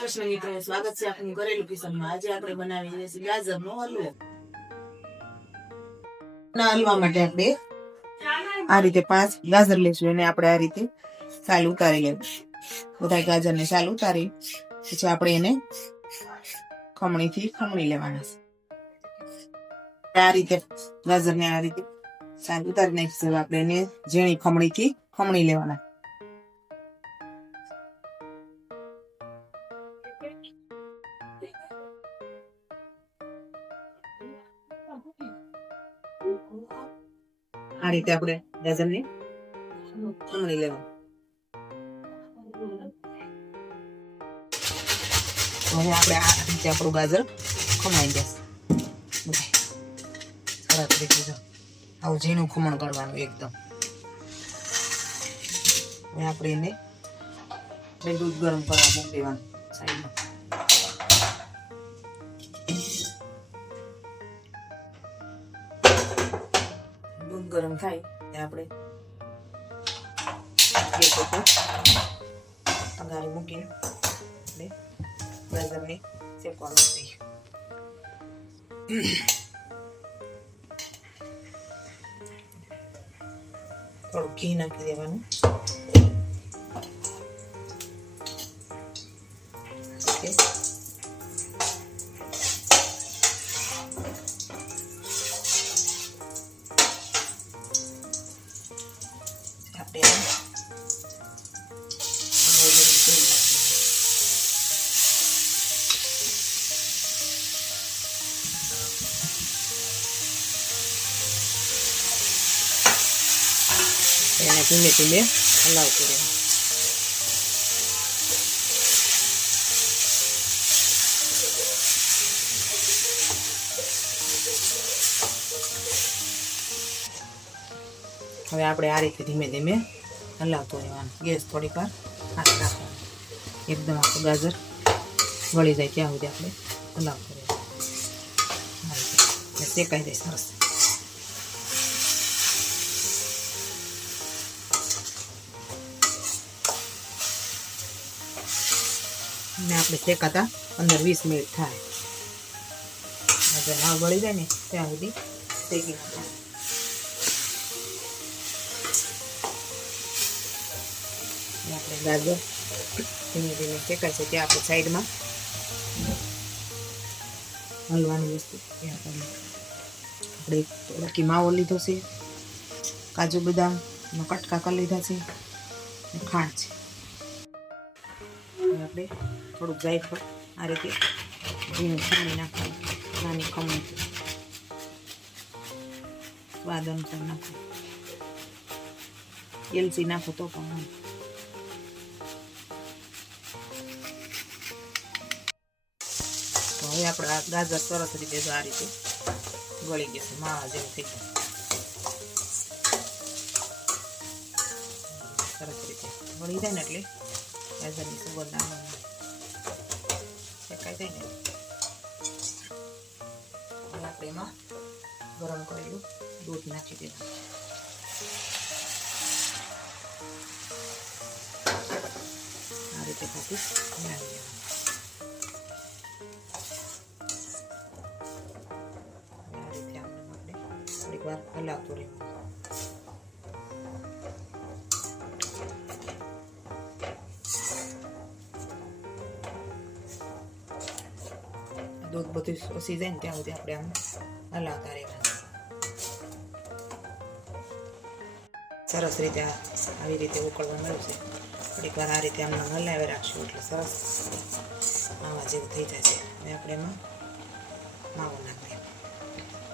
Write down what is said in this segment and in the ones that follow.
કૃષ્ણ મિત્રો, સ્વાગત છે આપનું ઘરેલું કિચનમાં। આજે આપણે બનાવી રહ્યા છીએ ગાજરનો હલવો। ના હલવા માટે આપણે આ રીતે 5 ગાજર લઈશું અને આપણે આ રીતે છાલ ઉતારી લેવું। બધા ગાજરને છાલ ઉતારી પછી આપણે એને ખમણીથી ખમણી લેવાના છે। આ રીતે ગાજરને આ રીતે છાલ ઉતારી નાખીશું। આપણે એને ઝીણી ખમણીથી ખમણી લેવાના। આ રીતે આપણે ગાજરને ખમણી લેવાનું। હવે આપણે આ રીતે આપણું ગાજર ખમણાઈ જશે। સરસ રીતે જો આવું ઝીણું ખમણ કરવાનું એકદમ। હવે આપણે એને દૂધ ગરમ કરવા મૂકી દેવાનું સાઈડમાં। દૂધ ગરમ થાય ત્યાં આપણે ગેસ ઉપર તગારી મૂકીને આપણે ગાજરને શેકવા મૂકી દઈએ। થોડું ઘી નાખી દેવાનું। એને ધીમે ધીમે હલાવતું રહેવું। હવે આપણે આ રીતે ધીમે ધીમે હલાવતું રહેવાનું। ગેસ થોડીક વાર હાથ રાખવાનો, એકદમ આખું ગાજર વળી જાય ત્યાં સુધી આપણે હલાવતું રહેવાનું। આ રીતે શેકાઈ જાય સરસ। ને આપણે શેકાતા 15-20 મિનિટ થાય, હાવ બળી જાય ને ત્યાં સુધી શેકી નાખવાનું। આપણે ગાજર ધીમે ધીમે શેકાય છે ત્યાં આપણે સાઈડમાં હલવાની વસ્તુ આપણે થોડોકી માવો લીધો છે, કાજુ બદામનો કટકા કરી લીધા છે, ખાંડ છે। આપણે થોડુંક જાયફળ આ રીતે ઝીણું ખમણી નાખવાનું, નાની ખમણી સ્વાદ અનુસાર નાખવાનું। એલચી નાખો તો પણ હવે આપણે આ ગાજર સરસ રીતે આ રીતે ગળી જશે, માવા જેવું થઈ જશે। સરસ રીતે ગળી જાય ને એટલે ગાજરની સુગંધ આવવાની શેકાઈ જાય ને હવે આપણે એમાં ગરમ કરેલું દૂધ નાખી દેવાનું। આ રીતે પાછું નાખી દેવાનું। આ રીતે આપણે થોડીક વાર હલાવતું રહેવાનું। દૂધ બધું ઓછી જાય ને ત્યાં સુધી આપણે આમ હલાવતા રહેવાનું। સરસ રીતે આવી રીતે ઉકળવા મળશે, થોડીક વાર આ રીતે આમને હલાવી રાખશું એટલે સરસ માવા જેવું થઈ જશે। હવે આપણે એમાં માવો નાખીએ।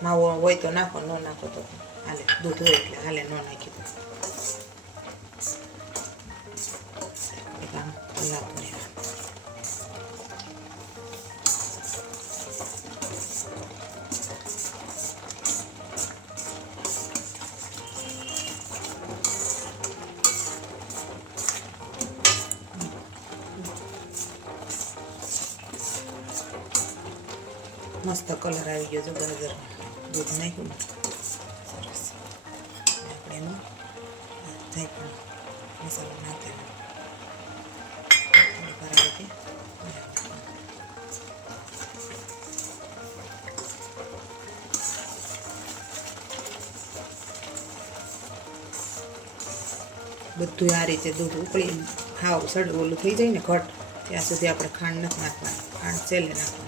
માવો હોય તો નાખો, ન નાખો તો હાલે, દૂધ હોય એટલે હાલે, ન નાખી દો। આમ હલાવતું રહેવાનું। મસ્ત કલર આવી ગયો છે ગાજર, દૂધ નાખ્યું સરસ। આપણે એમાં જાયફળ મસાલો નાખી દેવાનો, થોડીક વાર આ રીતે બધું આ રીતે દૂધ ઉકળી હાવ ઓલું થઈ જાય ને ઘટ ત્યાં સુધી આપણે ખાંડ નથી નાખવાની, ખાંડ છેલ્લે નાખવાની.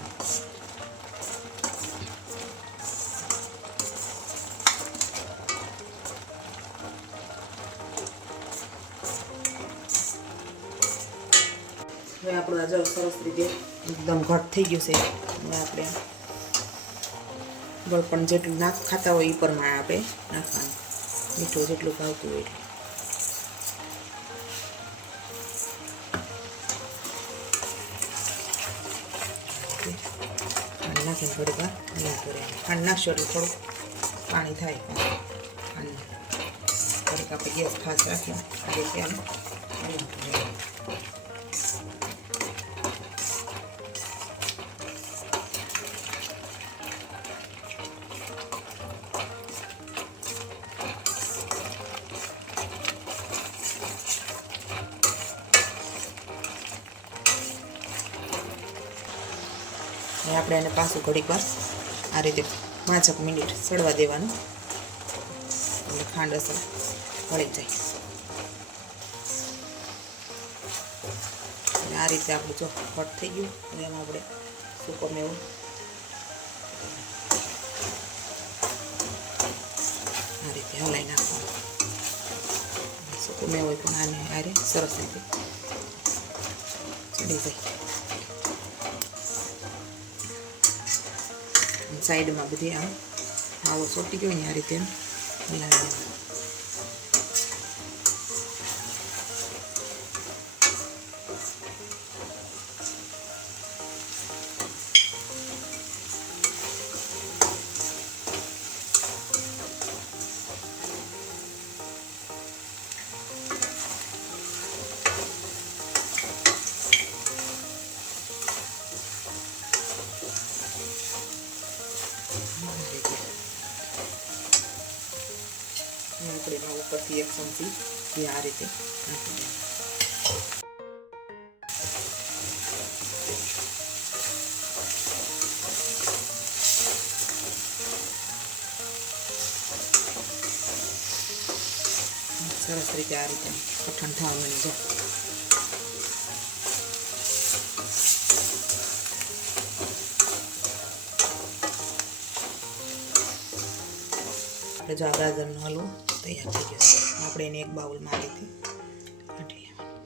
હવે આપણું આ જો સરસ રીતે એકદમ ઘટ થઈ ગયું છે. હવે આપણે બળપણ જેટલું ખાતા હોય એ પ્રમાણે આપણે નાખવાનું, મીઠું જેટલું ભાવતું હોય એટલું. ખાંડ નાખીને થોડીક વાર હલાવી કરે. ખાંડ નાખશો એટલે થોડુંક પાણી થાય ખાંડ થોડીક આપણે ગેસ ફાસ્ટ રાખીને આ રીતે આમ હલાવતું રહેવાનું. આપણે એને પાછું ઘડીક વાર આ રીતે 5 મિનિટ સડવા દેવાનું એટલે ખાંડ અસર વળી જાય. અને આ રીતે આપણું જો ઘટ થઈ ગયું. અને એમાં આપણે સૂકો મેવો આ રીતે હલાવી નાખવાનું. સૂકો મેવો પણ આને આરે સરસ રીતે ચડી જાય. સાઈડમાં બધી આમ માવો ચોટી ગયો ને આ રીતે હલાવી દેવાનું. આપણે એમાં ઉપરથી 1 ચમચી આ રીતે નાખી દઈએ. સરસ રીતે આ રીતે કઠણ થવા મળી જાય. આપણે જો આ ગાજરનો હલવો તૈયાર થઈ ગયો છે. આપણે એને એક બાઉલમાં આ રીતે કાઢી લેવાનું.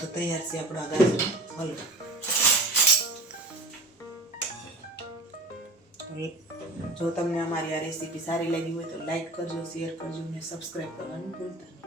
તો તૈયાર છે આપણો ગાજરનો હલવો. જો તમને અમારી આ રેસીપી સારી લાગી હોય તો લાઈક કરજો, શેર કરજો અને સબસ્ક્રાઈબ કરવાનું ભૂલતા નહીં.